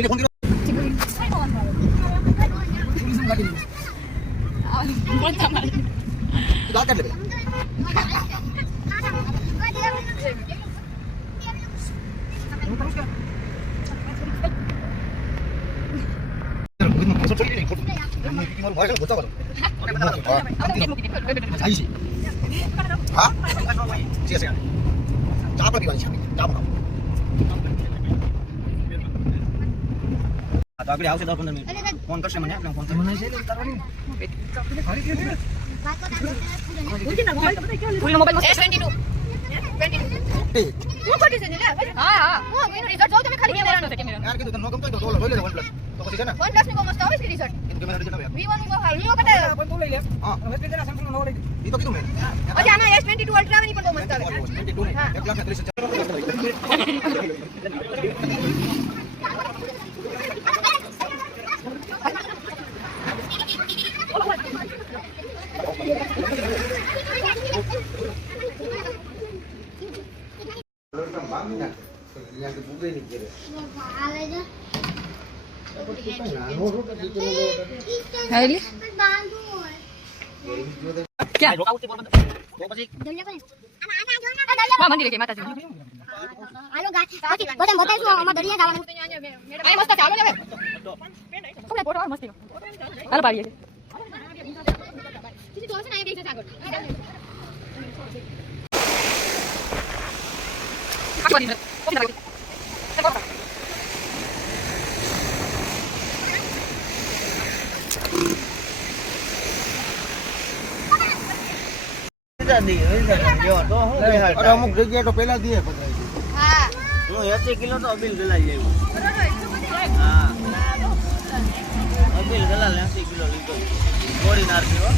police phone કર્યો ગાત કાઢ લે મારું ભાઈ બતાવો જાય છે હા છે છે ચા પીવાની છે ચા બનાવો આ તો આગળ આવશે 10-15 મિનિટ ફોન કરશે મને આપણે ફોન મને છે કરવાની ફૂલ મોબાઈલ S22 હું પડી છે ને હા હા હું એનો રિઝલ્ટ જોઉં તમે ખાલી કેમેરાનો છે કેમેરા યાર કીધું તને નો ગમતો તો લઈ લે OnePlus તો પછી છે ને OnePlus ની કોમસ્ટ આવે છે રિઝલ્ટ કેમેરા રિઝલ્ટ આવે V1 નો હાલ નો કટે કોઈ લઈ લે હા હવે પેલા સેમસંગ નો લઈ ઈ તો કીધું મેં પછી આમાં S22 અલ્ટ્રા ની પણ કોમસ્ટ આવે 22 ને 1 લાખ મંદિર કે માતાજી આલો ગાતી પછી બતાઈશું અમાર દરિયા જવાનું આ મસ્ત ચાલો ને હવે કોને ફોટો મસ્તી હાલ પાડીએ છે તો છે ને આ બેસે આગળ અમુક જગ્યાએ તો પેલા દે હા હું 80 કિલો તો અબીલ ગલાઈ જાય હા અબીલ ગલાલ 80 કિલો લીધો ગોળી નાખી હો